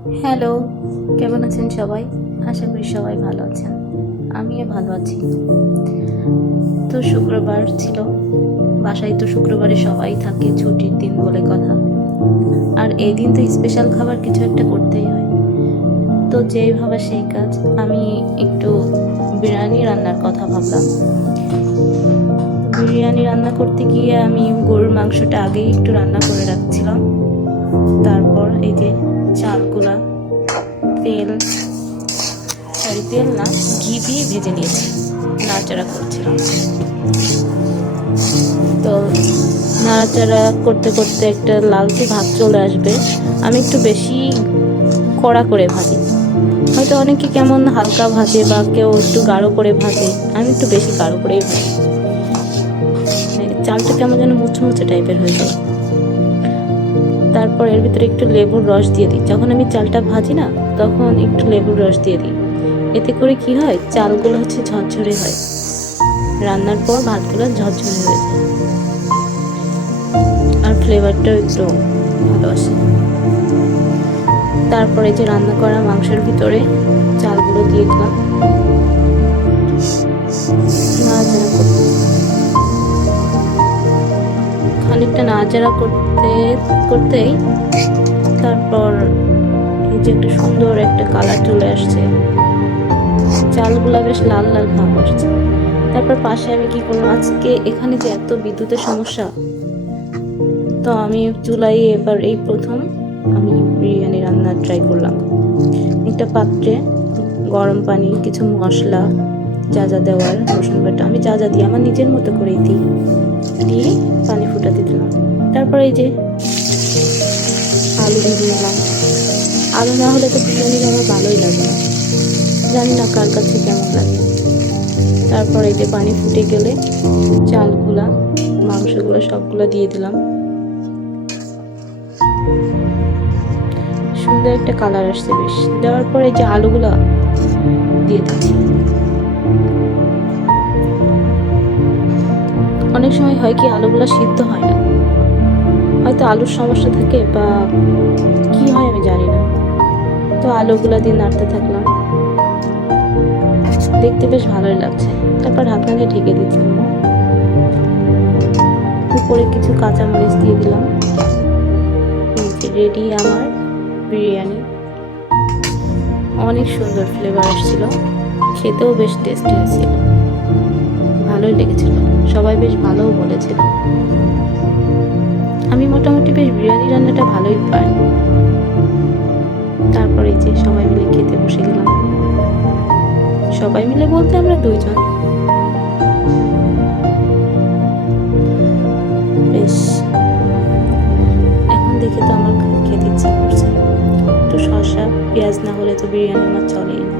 Hello, কেমন আছেন সবাই? আশা করি সবাই ভালো আছেন। আমিও ভালো আছি। তো শুক্রবার ছিল। বাসায় তো শুক্রবারে সবাই থাকে, ছুটির দিন বলে কথা। আর এই দিন তো স্পেশাল খাবার কিছু একটা করতেই হয়। তো যেই ভাবা সেই কাজ, আমি একটু বিরিয়ানি রান্নার কথা ভাবলাম। বিরিয়ানি রান্না করতে গিয়ে আমি গরুর মাংসটা আগেই একটু রান্না করে রাখছিলাম। তারপর এই যে চালগুলা তেল, সরি, তেল না, ঘি দিয়ে ভেজে নিয়েছি। নাড়াচাড়া করছিলাম। তো নাড়াচাড়া করতে করতে একটা লালচে ভাব চলে আসবে। আমি একটু বেশি কড়া করে ভাজি। হয়তো অনেকে কেমন হালকা ভাজে বা কেউ একটু গাঢ় করে ভাজে, আমি একটু বেশি গাঢ় করেই ভাজি। চালটা কেমন যেন মুচমুচে মুচে টাইপের হয়ে যায়। তারপর এর ভিতরে একটু লেবুর রস দিয়ে দিই। যখন আমি চালটা ভাজি না, তখন একটু লেবুর রস দিয়ে দিই। এতে করে কি হয়? চালগুলো হচ্ছে ঝরঝরে হয়। রান্নার পর ভাতগুলো ঝরঝরে হয়ে যায়। আর ফ্লেভারটাও একটু ভালো আসে। তারপরে যে রান্না করা মাংসের ভিতরে চালগুলো দিয়ে দিলাম। নাড়াচাড়া করতে খানিকটা নাড়াচাড়া করতে, করতেই তারপর এই যে একটা সুন্দর একটা কালার চলে আসছে। চালগুলা বেশ লাল লাল ভাব আসছে। তারপর পাশে আমি কি করলাম? আজকে এখানে যে এত বিদ্যুতের সমস্যা, তো আমি চুলাই এবার এই প্রথম আমি বিরিয়ানি রান্না ট্রাই করলাম। একটা পাত্রে গরম পানি, কিছু মশলা, যা যা দেওয়ার রসুন বাটা, আমি যা যা দিই, আমার নিজের মতো করেই দিই। দিয়ে পানি ফুটাতে দিলাম। তারপরে এই যে আলু দিয়ে দিলাম। আলু না হলে তো বিরিয়ানি আমার ভালোই লাগে না। জানি না কার কাছে কেমন লাগে। তারপর এই যে পানি ফুটে গেলে চালগুলা, মাংসগুলো সবগুলো দিয়ে দিলাম। সুন্দর একটা কালার আসছে বেশ। দেওয়ার পরে যে আলুগুলা দিয়ে দিচ্ছি অনেক সময় হয় কি আলুগুলো সিদ্ধ হয় না। হয়তো আলুর সমস্যা থাকে বা কি হয় আমি জানি না। তো আলুগুলো দিয়ে নাড়তে থাকলাম। দেখতে বেশ ভালোই লাগছে। তারপর ঢাকনা দিয়ে ঢেকে দিচ্ছিলাম উপরে কিছু কাঁচামরিচ দিয়ে দিলাম। রেডি আমার বিরিয়ানি। অনেক সুন্দর ফ্লেভার আসছিল। খেতেও বেশ টেস্টি হয়েছিল। ভালোই লেগেছিল। সবাই বেশ ভালোও বলেছিল আমি মোটামুটি বেশ বিরিয়ানি রান্নাটা ভালোই পারি তারপরে যে সবাই মিলে খেতে বসে গেলাম। সবাই মিলে বলতে আমরা দুইজন। বেশ। এখন দেখে তো আমার খেতে ইচ্ছা করছে। একটু শসা, পেঁয়াজ না হলে তো বিরিয়ানি আমার চলেই না।